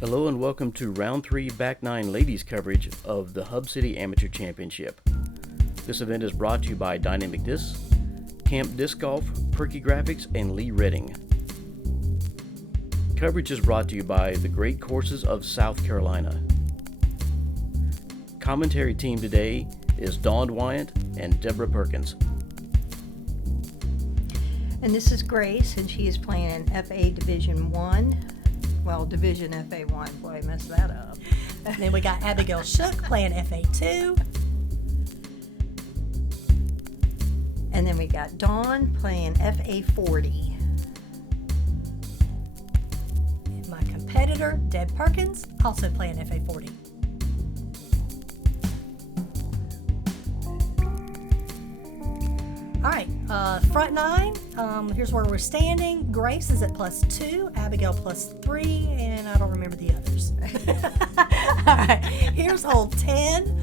Hello and welcome to Round 3 Back 9 Ladies coverage of the Hub City Amateur Championship. This event is brought to you by Dynamic Discs, Camp Disc Golf, Perky Graphics, and Lee Redding. Coverage is brought to you by the Great Courses of South Carolina. Commentary team today is Dawn Wyant and Deborah Perkins. And this is Grace, and she is playing in FA Division 1. Well, Division FA1. Boy, I messed that up. And then we got Abigail Shook playing FA2. And then we got Dawn playing FA40. And my competitor, Deb Perkins, also playing FA40. All right, front nine, here's where we're standing. Grace is at +2, Abigail +3, and I don't remember the others. All right, here's hole 10.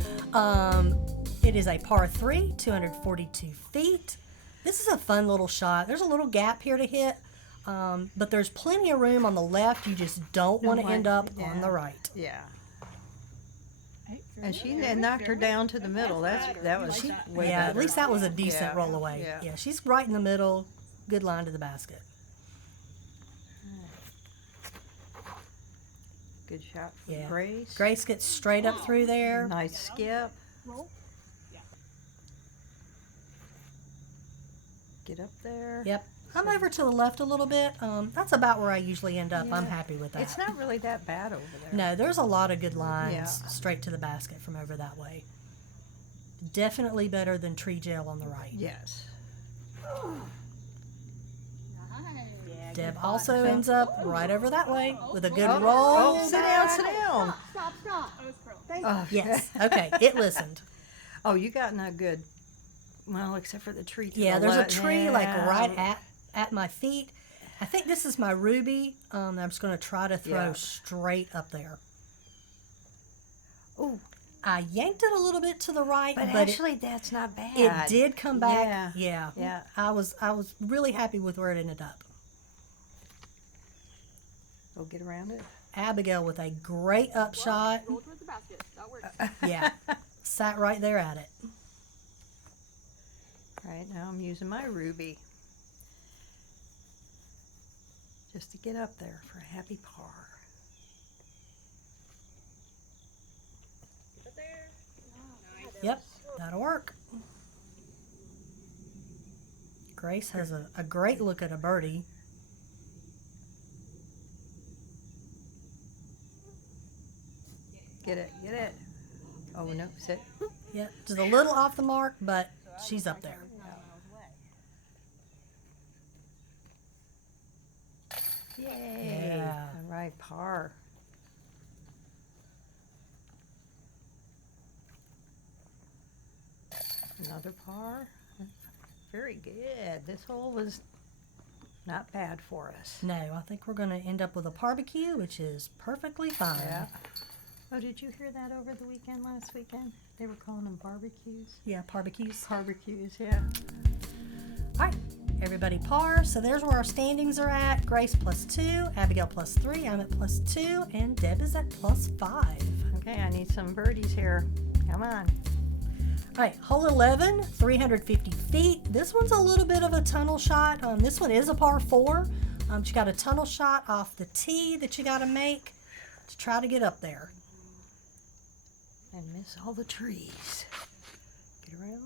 It is a par 3, 242 feet. This is a fun little shot. There's a little gap here to hit, but there's plenty of room on the left. You just don't want to end up on the right. Yeah. And she knocked her down to the middle. That was way Yeah, better. at least that was a decent Yeah, roll away. yeah. Yeah, she's right in the middle. Good line to the basket. Good shot from Yeah. Grace. Grace gets straight up through there. Nice skip. Get up there. Yep. I'm over to the left a little bit. That's about where I usually end up. I'm Yeah. happy with that. It's not really that bad over there. No, there's a lot of good lines Yeah. straight to the basket from over that way. Definitely better than tree gel on the right. Yes. Deb also ends up right over that way with a good Oh, roll. sit down, sit down. Stop. Oh, Yes. Okay. It listened. Oh, you got no good. Well, except for the tree. To Yeah, the there's a left. tree like Yeah. right at my feet. I think this is my ruby. I'm just going to try to throw Yeah. straight up there. Oh, I yanked it a little bit to the right, but but actually, that's not bad. it did come back. Yeah. Yeah. Yeah. I was really happy with where it ended up. Go get around it. Abigail with a great up shot. Roll towards the basket. That works. Yeah. Sat right there at it. Right now, I'm using my ruby just to get up there for a happy par. Yep, that'll work. Grace has a great look at a birdie. Get it, get it. Oh no, sit. Yep, just a little off the mark, but she's up there. Yay! Yeah. All right, par. Another par. Very good. This hole was not bad for us. No, I think we're going to end up with a barbecue, which is perfectly fine. Yeah. Oh, did you hear that over the weekend, last weekend? They were calling them barbecues. Yeah, barbecues. Barbecues, yeah. All right, everybody par. So there's where our standings are at. Grace +2, Abigail +3, I'm at +2, and Deb is at +5. Okay, I need some birdies here. Come on. All right, hole 11, 350 feet. This one's a little bit of a tunnel shot. This one is a par 4. You got a tunnel shot off the tee that you got to make to try to get up there. And miss all the trees. Get around.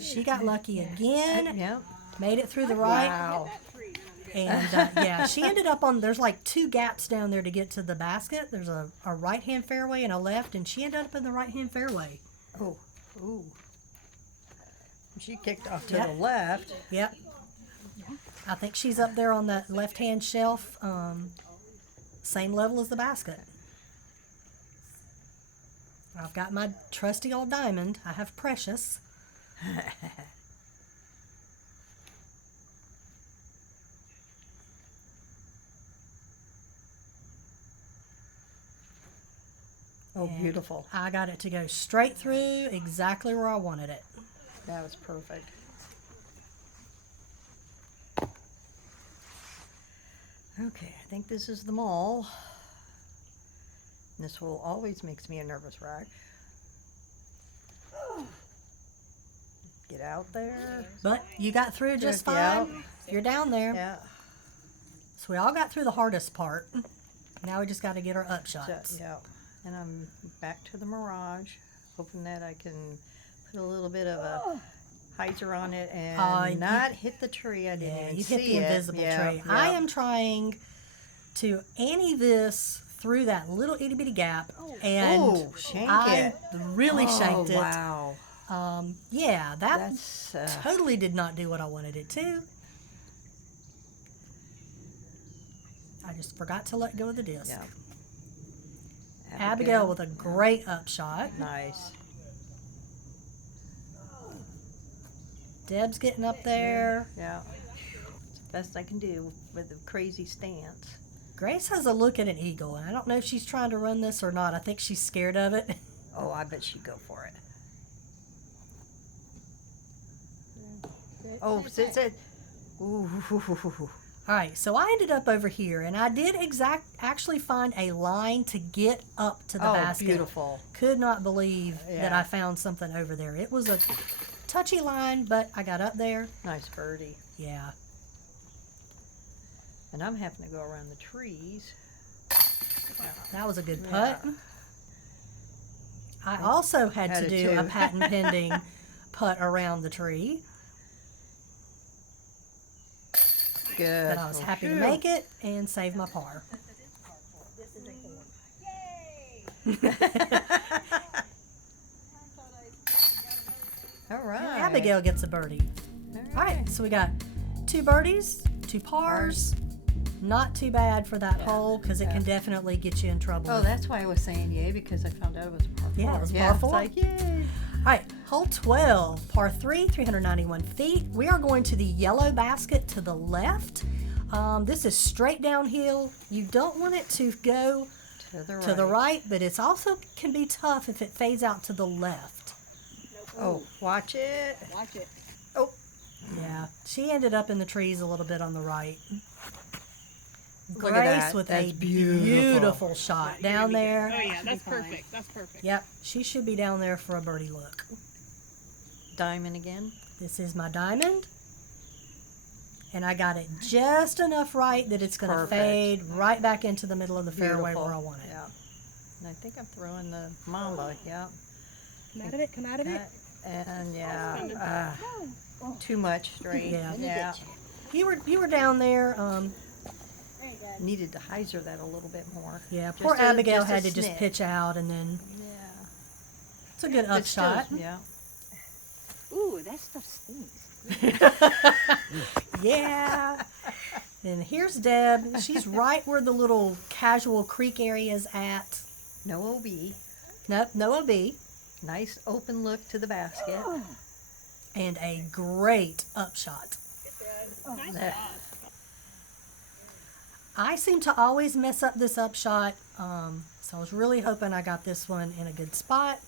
She got lucky again, Yep. made it through the right, Wow. and yeah, she ended up on, there's like 2 gaps down there to get to the basket. There's a right-hand fairway and a left, and she ended up in the right-hand fairway. Oh, ooh. She kicked off to Yep. the left. Yep. I think she's up there on that left-hand shelf, same level as the basket. I've got my trusty old diamond. I have Precious. Oh, beautiful. I got it to go straight through exactly where I wanted it. That was perfect. Okay, I think this is the mall. This hole always makes me a nervous wreck. Get out there. But you got through just Yeah. fine. You're down there. Yeah. So we all got through the hardest part. Now we just got to get our So, upshots. yeah. And I'm back to the Mirage, hoping that I can put a little bit of a hyzer on it and not hit the tree. I didn't Yeah, even you see hit the it. invisible Yeah, tree. yeah. I am trying to Annie this through that little itty bitty gap, and Oh, shank I it. really Oh, shanked it. wow. Yeah, that That's totally did not do what I wanted it to. I just forgot to let go of the disc. yeah. Abigail with a great upshot. Nice. Deb's getting up there. Yeah. It's the best I can do with the crazy stance. Grace has a look at an eagle, and I don't know if she's trying to run this or not. I think she's scared of it. Oh, I bet she'd go for it. Oh, sit. Ooh. All right, so I ended up over here, and I did actually find a line to get up to the Oh, basket. beautiful. Could not believe that Yeah. I found something over there. It was a touchy line, but I got up there. Nice birdie. Yeah. And I'm having to go around the trees. That was a good Yeah. putt. I also had Had to it do a too. patent pending putt around the tree, Good. but I was Oh, happy to phew. make it and save my par. All right. Abigail gets a birdie. All right, so we got 2 birdies, 2 pars. Not too bad for that hole because it can definitely get you in trouble. Oh, that's why I was saying yay, because I found out it was a par 4. Yeah, it was par 4. It's like, yay. All right, hole 12, par 3, 391 feet. We are going to the yellow basket to the left. This is straight downhill. You don't want it to go To the right. but it's also can be tough if it fades out to the left. Oh, watch it. Watch it. Oh, Yeah, she ended up in the trees a little bit on the right. Look at Grace that. with That's a beautiful. beautiful shot down there. Oh yeah, that's perfect. That's perfect. Yep, she should be down there for a birdie look. diamond again. This is my diamond. And I got it just enough right that it's going to Perfect. fade right back into the middle of the fairway Beautiful. where I want it. Yeah. And I think I'm throwing the mamba. Yeah. Come out of it. Come out of it. And yeah, too much straight. Yeah. Yeah. You were down there. Needed to hyzer that a little bit more. Yeah, Just poor a- Abigail just a had to just snip. pitch out, and then Yeah. it's a good But still, upshot. yeah. Ooh, that stuff stinks. Yeah. And here's Deb. She's right where the little casual creek area is at. No OB. Nope, no OB. Nice open look to the basket. And a great upshot. There. I seem to always mess up this upshot, so I was really hoping I got this one in a good spot.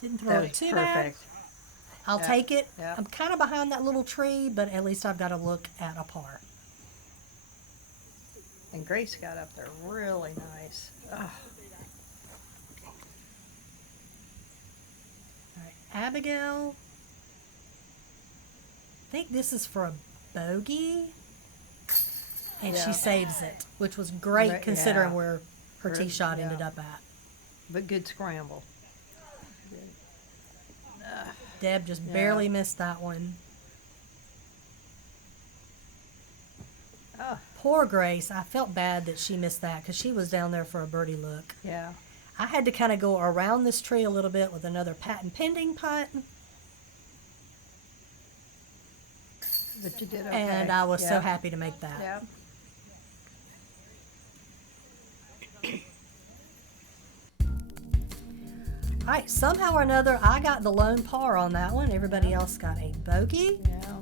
Didn't throw That it was too bad. perfect. I'll Yeah, take it. yeah. I'm kind of behind that little tree, but at least I've got to look at a par. And Grace got up there really nice. Oh, All right, Abigail. I think this is for a bogey. And Yeah. she saves it, which was great Right, considering yeah. where her tee shot Yeah. ended up at. but good scramble. Deb just Yeah. barely missed that one. Oh, Poor Grace. I felt bad that she missed that because she was down there for a birdie look. yeah. I had to kind of go around this tree a little bit with another patent pending putt, But you did okay. and I was so Yeah. happy to make that. Yeah. All right, somehow or another, I got the lone par on that one. Everybody else got a bogey, Yeah.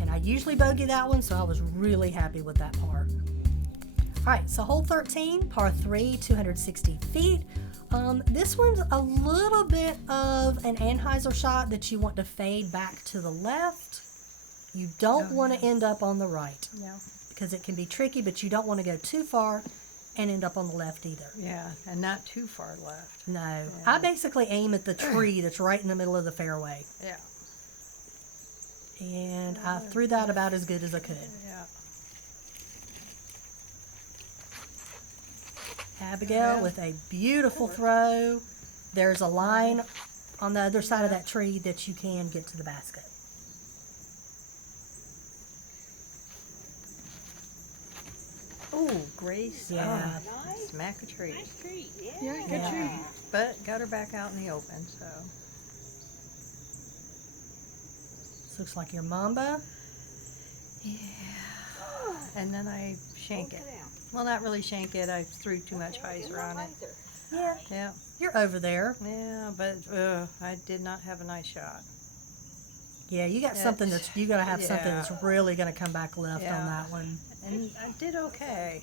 and I usually bogey that one, so I was really happy with that par. All right, so hole 13, par 3, 260 feet. This one's a little bit of an Anheuser shot that you want to fade back to the left. You don't Oh, want to end up on the right. Yeah. because it can be tricky, but you don't want to go too far and end up on the left either. Yeah, and not too far left. No. I basically aim at the tree that's right in the middle of the fairway. Yeah. And I threw that about as good as I could. Yeah. Abigail with a beautiful throw. There's a line on the other side of that tree that you can get to the basket. Oh, Grace. Yeah. Oh, smack a tree. Nice tree. Yeah. Yeah, good Yeah. tree. But got her back out in the open, so. This looks like your mamba. And then I shank it. Well, not really shank it. I threw too much hyzer on it. Yeah. Yeah. You're over there. Yeah, but I did not have a nice shot. Yeah, you got something that's, you got to have something Yeah. that's really going to come back left Yeah. on that one. And I did okay.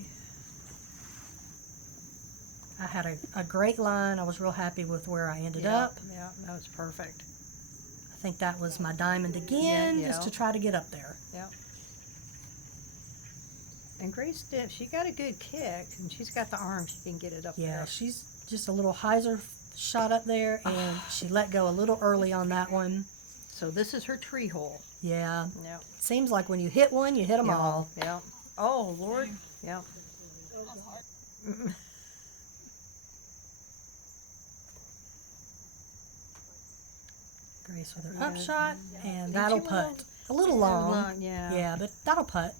I had a great line. I was real happy with where I ended Yeah, up. Yeah, that was perfect. I think that was my diamond again, Yeah, just yeah. to try to get up there. Yeah. And Grace did. She got a good kick, and she's got the arm. She can get it up Yeah, there. she's just a little hyzer shot up there, and she let go a little early on that one. So this is her tree hole. Yeah, Yeah. it seems like when you hit one, you hit them Yeah. all. Yeah. Oh Lord. Yeah. Grace with her Yeah. upshot, and Ain't that'll you a little- putt. A little long. Yeah. Yeah, but that'll putt.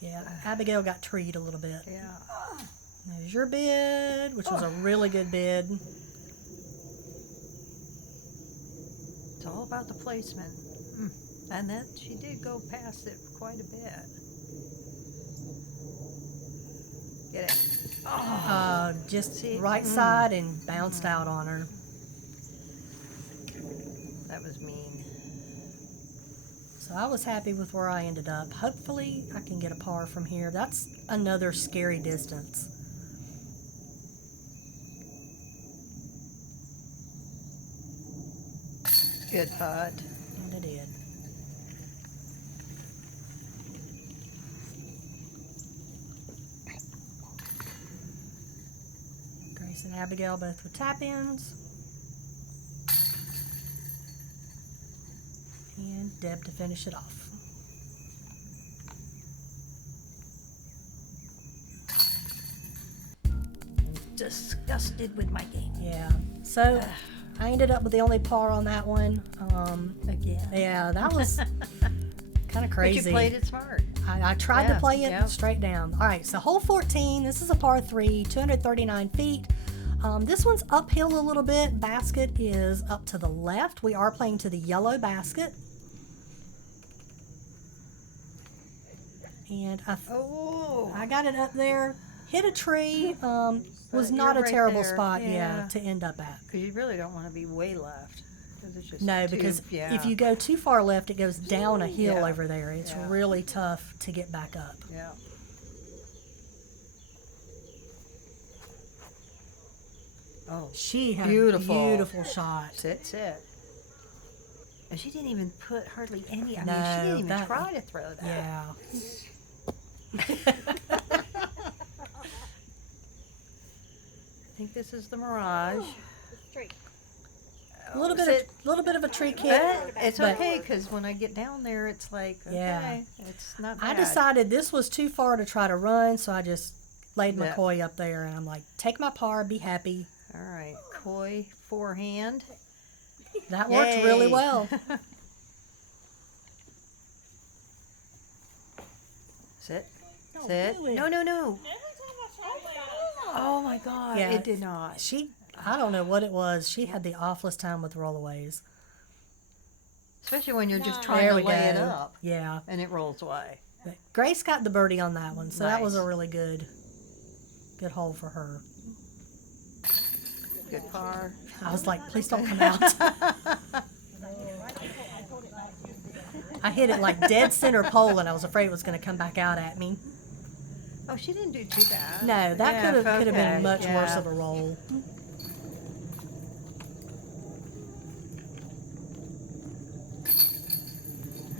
Yeah, Abigail got treed a little bit. Yeah. There's your bid, which was a really good bid. It's all about the placement. And that she did go past it quite a bit. Get it. Just See? right side and bounced out on her. That was mean. So I was happy with where I ended up. Hopefully I can get a par from here. That's another scary distance. Good putt. And I did. Grace and Abigail both with tap-ins. And Deb to finish it off. Disgusted with my game. Yeah. So I ended up with the only par on that one. Again. Yeah, that was kind of crazy. But you played it smart. I tried to Yeah, play it yeah. straight down. All right, so hole 14. This is a par 3, 239 feet. This one's uphill a little bit. Basket is up to the left. We are playing to the yellow basket. And Oh. I got it up there. Hit a tree. Was But not you're a right terrible there. spot, Yeah. to end up at. Because you really don't want to be way left. 'Cause it's just No, too- because yeah. if you go too far left, it goes down a hill Yeah. over there. It's Yeah. really tough to get back up. Yeah. Oh, She had Beautiful. a beautiful shot. sit. And she didn't even put hardly any. I mean, No, she didn't even that- try to throw that. Yeah. I think this is the Mirage. Straight. A little bit, Sit. little bit of a tree kick. It's but- okay because when I get down there, it's like okay, Yeah. it's not I bad. decided this was too far to try to run, so I just laid Yeah. McCoy up there, and I'm like, take my par, be happy. All right, Coy forehand. That worked really Yay. well. Sit. Sit. No. Oh my God! Yeah. It did not. I don't know what it was. She had the awfulest time with rollaways. Especially when you're just trying There to we lay it go. up Yeah. and it rolls away. But Grace got the birdie on that one, so that was a Nice. really good hole for her. Good par. I was like, please don't come out. I hit it like dead center pole, and I was afraid it was going to come back out at me. Oh, she didn't do too bad. No, that Yeah, could have been okay, much worse yeah. of a roll.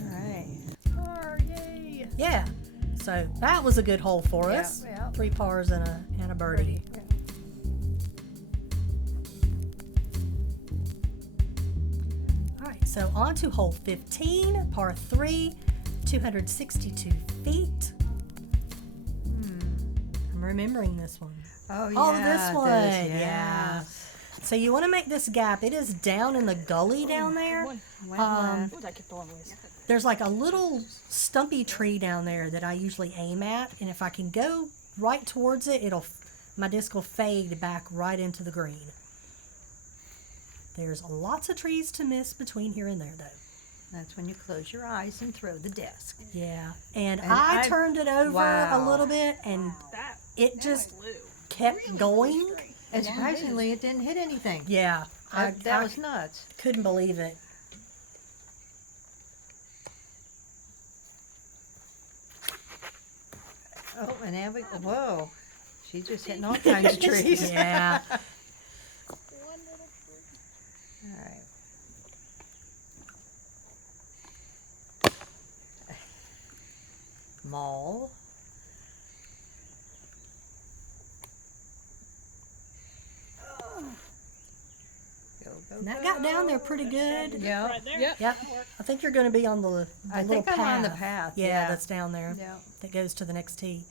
All right. Oh, yay! Yeah. So that was a good hole for Yeah, us. yeah. 3 pars and a birdie. Yeah. All right, so on to hole 15, par 3, 262 feet. I'm remembering this one. Oh, Oh, yeah. this one, yeah. yes. So you want to make this gap. It is down in the gully down there. Went Um, left. Ooh, that kept going ways. There's like a little stumpy tree down there that I usually aim at, and if I can go right towards it, my disc will fade back right into the green. There's lots of trees to miss between here and there, though. That's when you close your eyes and throw the disc. Yeah, and And I I- turned it over a wow. little bit, and That it just flew. kept going. And surprisingly, it didn't hit anything. Yeah, I That was nuts. couldn't believe it. Oh, and Abby, whoa. She's just hitting all kinds of trees. Yeah. All right. Mall. Go, go, And that got down there pretty good. Yeah. Right there. Yep. That'll work. I think you're going to be on the I little think I'm path. on the path, Yeah, yeah. that's down there. Yeah. That goes to the next tee.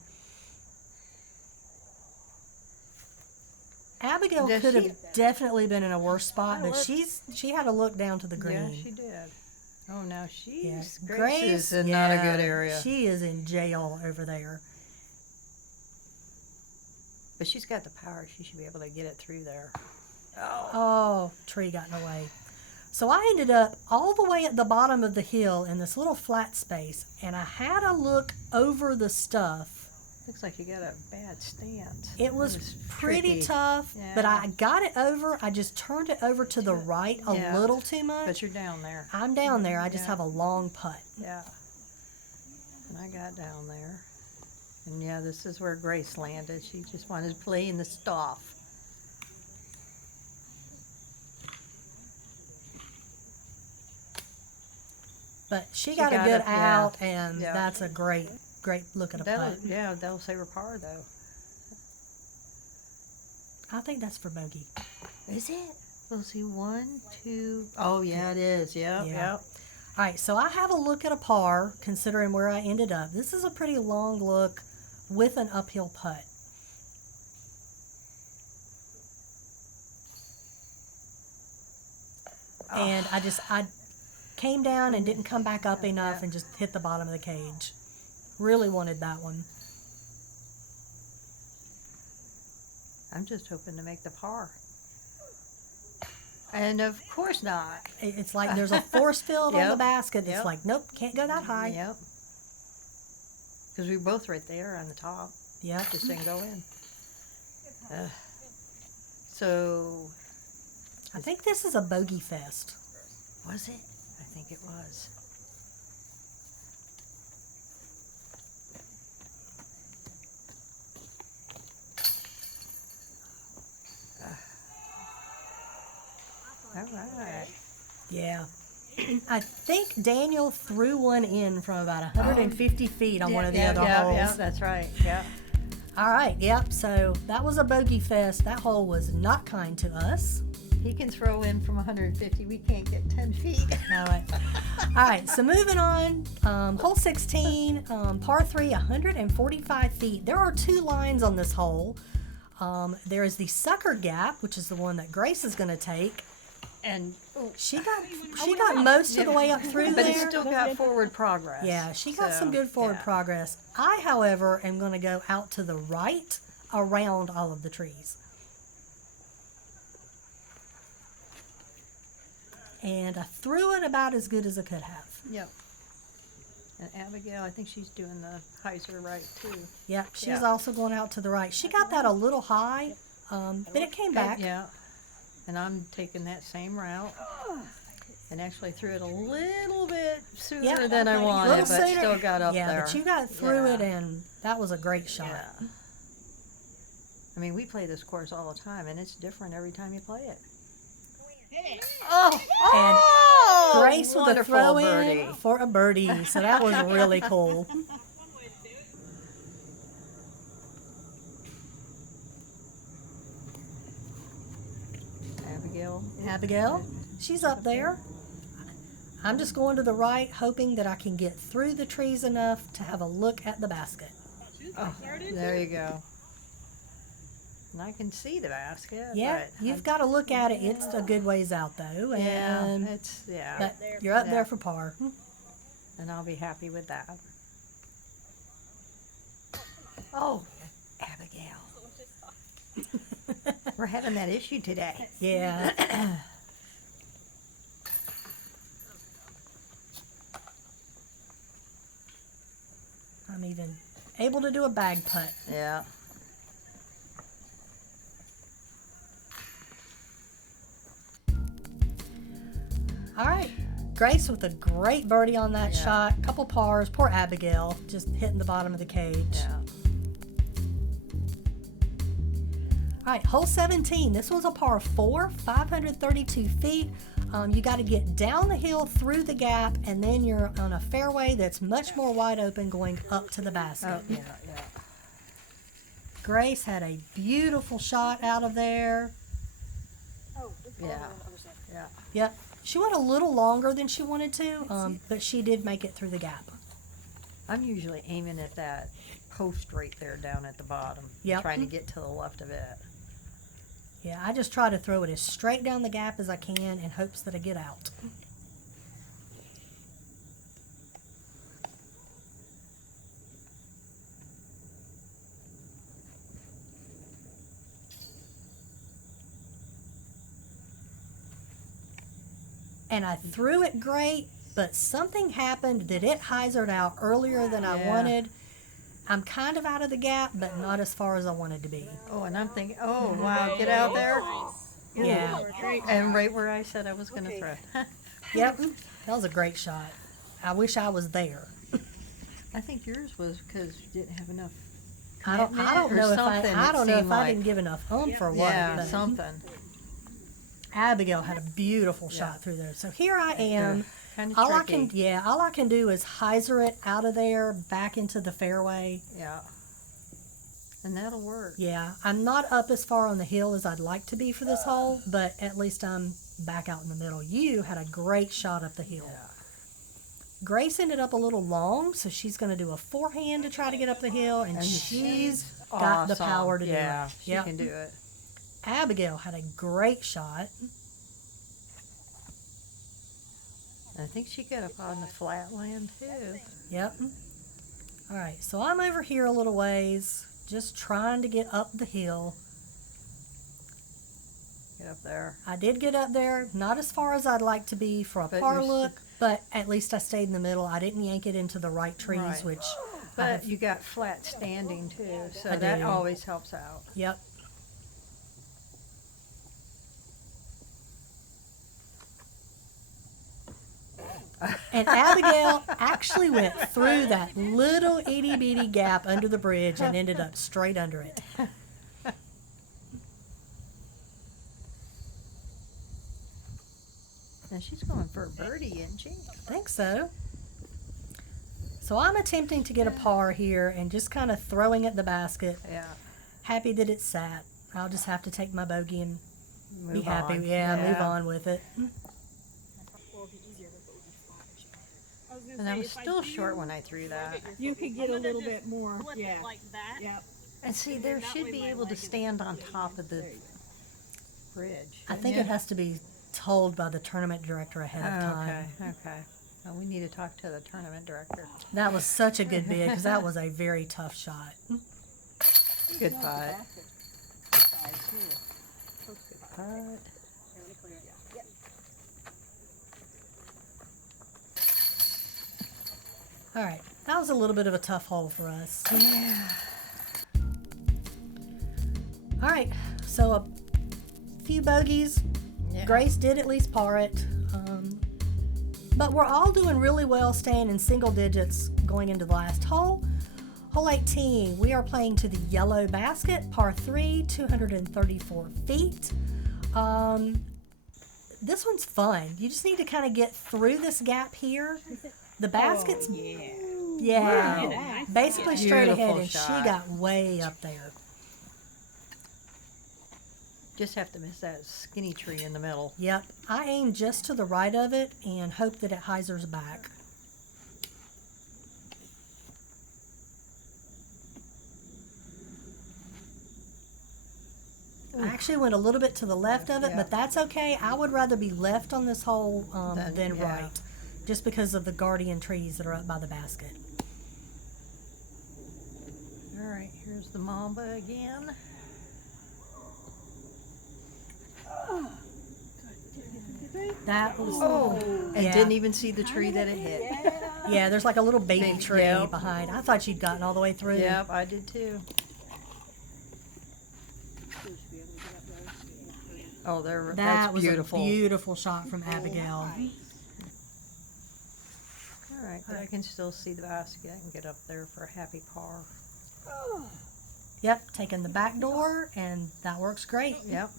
Abigail Does could she- have definitely been in a worse spot, but look. she had to look down to the green. Yeah, she did. Oh, now she's Yeah. Grace is in not a yeah, good area. She is in jail over there. But she's got the power. She should be able to get it through there. Oh. Oh, tree got in the way. So I ended up all the way at the bottom of the hill in this little flat space, and I had to look over the stuff. Looks like you got a bad stance. It was pretty tricky. tough, but Yeah. I got it over. I just turned it over to the right a Yeah. little too much. But you're down there. I'm down there. I just Yeah. have a long putt. Yeah. And I got down there. And yeah, this is where Grace landed. She just wanted to play in the stuff. But she She got a got good it, yeah. out, and Yeah. that's a great look at a putt. That'll save her par though. I think that's for bogey. Is it? We'll see. 1, 2. Oh yeah, it is. Yep. Yeah. Yep. All right, so I have a look at a par, considering where I ended up. This is a pretty long look with an uphill putt. And I came down and didn't come back up enough Yeah. and just hit the bottom of the cage. Really wanted that one. I'm just hoping to make the par. And of course not. It's like there's a force field on the Yep, basket. It's yep. like, nope, can't go that high. Yep. Because we were both right there on the top. Yep. Just didn't go in. So, I think this is a bogey fest. was it? I think it was. All right. Yeah. I think Daniel threw one in from about 150 feet on one of the other holes. Yeah, that's right. Yeah. All right, yep. So that was a bogey fest. That hole was not kind to us. He can throw in from 150. We can't get 10 feet. All right. All right, so moving on. Hole 16, par 3, 145 feet. There are 2 lines on this hole. There is the sucker gap, which is the one that Grace is going to take. And She got most of the way up through but there. he's still got forward progress. Yeah, she got So, some good forward yeah. progress. I, however, am going to go out to the right around all of the trees. And I threw it about as good as I could have. Yep. And Abigail, I think she's doing the hyzer right too. Yeah, she's Yeah. also going out to the right. She got that a little high, but it came back. Yeah. And I'm taking that same route. And actually threw it a little bit sooner Yeah, than I a wanted, little but sooner. still got up yeah, there. but you got through Yeah. it, and that was a great shot. Yeah. I mean, we play this course all the time, and it's different every time you play it. And Grace with a wonderful throw birdie. in for a birdie, so that was really cool. Abigail, she's up there. I'm just going to the right, hoping that I can get through the trees enough to have a look at the basket. Oh, there you go. And I can see the basket. Yeah, but you've got to look at it. It's a good ways out though. Yeah, And, it's but you're up Yeah. there for par. and I'll be happy with that. Oh, Abigail, we're having that issue today. Yeah. I'm even able to do a bag putt. Yeah. All right. Grace with a great birdie on that Yeah. shot. Couple pars. Poor Abigail just hitting the bottom of the cage. Yeah. All right, hole 17. This was a par 4, 532 feet. You got to get down the hill through the gap, and then you're on a fairway that's much more wide open going up to the basket. Oh, yeah, yeah. Grace had a beautiful shot out of there. Yeah. Yeah. Yep. She went a little longer than she wanted to, but she did make it through the gap. I'm usually aiming at that post right there down at the bottom. Yep. Trying to get to the left of it. Yeah, I just try to throw it as straight down the gap as I can in hopes that I get out. And I threw it great, but something happened that it hyzered out earlier than I Yeah. wanted. I'm kind of out of the gap, but not as far as I wanted to be. Oh, and I'm thinking, oh, wow, get out there. Yeah. And right where I said I was going to throw. Yep. That was a great shot. I wish I was there. I think yours was because you didn't have enough. I don't commitment or know if something, I it don't know if seemed I like. didn't give enough oomph or what. Yeah, but something. Abigail had a beautiful Yeah. shot through there. So here I am. Kind of All tricky. I can do is hyzer it out of there back into the fairway. Yeah. And that'll work. Yeah, I'm not up as far on the hill as I'd like to be for this hole, but at least I'm back out in the middle. You had a great shot up the hill. Yeah. Grace ended up a little long, so she's going to do a forehand to try to get up the hill, and she's got the Awesome. power to Yeah, do it. she Yep. can do it. Abigail had a great shot. I think she got up on the flat land too. Yep. All right, so I'm over here a little ways, just trying to get up the hill. Get up there. I did get up there, not as far as I'd like to be for a But par you're look, but at least I stayed in the middle. I didn't yank it into the right trees, Right. which I But have, you got flat standing too, so I that do. always helps out. yep. And Abigail actually went through that little itty bitty gap under the bridge and ended up straight under it. And she's going for a birdie, isn't she? I think so. So I'm attempting to get a par here and just kind of throwing at the basket. Yeah. Happy that it sat. I'll just have to take my bogey and be Move happy. on. Yeah, move on with it. And I was still short when I threw that. You could get a little bit more. Yeah. like that. Yep. And see, there should be able to stand on top of the bridge. I think it has to be told by the tournament director ahead of time. Okay. Well, we need to talk to the tournament director. That was such a good bid because that was a very tough shot. Good putt. Putt. All right, that was a little bit of a tough hole for us. Yeah. All right, so a few bogeys. Yeah. Grace did at least par it. But we're all doing really well, staying in single digits going into the last hole. Hole 18, we are playing to the yellow basket, par 3, 234 feet. This one's fun. You just need to kind of get through this gap here. The basket's, Wow. basically straight ahead, Beautiful and shot. she got way up there. Just have to miss that skinny tree in the middle. Yep, I aimed just to the right of it and hope that it hyzers back. I actually went a little bit to the left of it, but that's okay. I would rather be left on this hole than yeah. right, just because of the guardian trees that are up by the basket. All right, here's the Mamba again. That was, And yeah. didn't even see the tree that it hit. Yeah, there's like a little baby Big- tree yep. behind. I thought you'd gotten all the way through. Yep, I did too. Oh, That that's was beautiful. a beautiful shot from Abigail. All right, but I can still see the basket and get up there for a happy par. Yep, taking the back door, and that works great. Yep.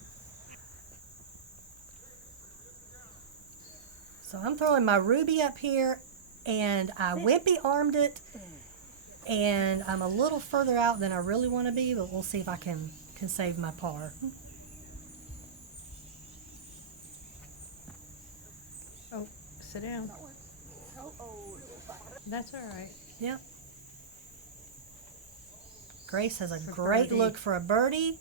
So I'm throwing my ruby up here, and I wimpy armed it, and I'm a little further out than I really want to be, but we'll see if I can save my par. Oh, sit down. That's all right. Yep. Grace has a For great birdie. look for a birdie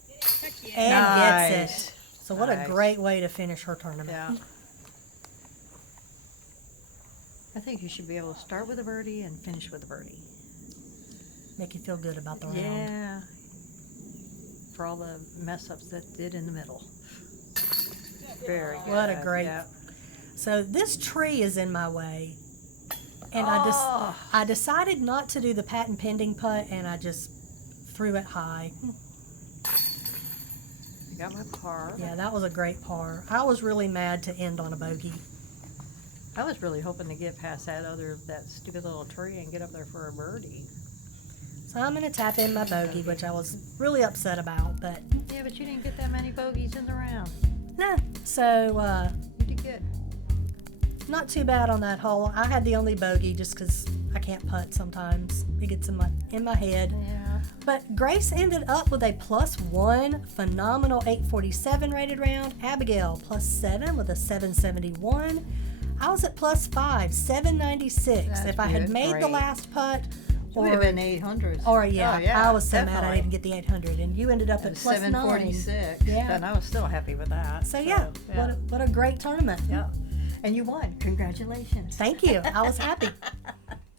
and Nice. gets it. So what a Nice. great way to finish her tournament. Yeah. I think you should be able to start with a birdie and finish with a birdie. Make you feel good about the round. Yeah. For all the mess ups that did in the middle. Very good. What a great- Yeah. So this tree is in my way, and Oh. I decided not to do the patent pending putt, and I just threw it high. I got my par. Yeah, that was a great par. I was really mad to end on a bogey. I was really hoping to get past that stupid little tree and get up there for a birdie. So I'm going to tap in my bogey, which I was really upset about, but Yeah, but you didn't get that many bogeys in the round. no. So You did good. not too bad on that hole. I had the only bogey just because I can't putt sometimes. It gets in my head. Yeah. But Grace ended up with a +1, phenomenal 847 rated round. Abigail +7 with a 771. I was at +5, 796. That's If I had good. made the Great. last putt, It would have been 800. or yeah, Oh, yeah, I was so mad I definitely. didn't get the 800, and you ended up at +9. 746. Yeah. And I was still happy with that. So yeah, what a great tournament. Yeah. And you won. Congratulations. Thank you. I was happy.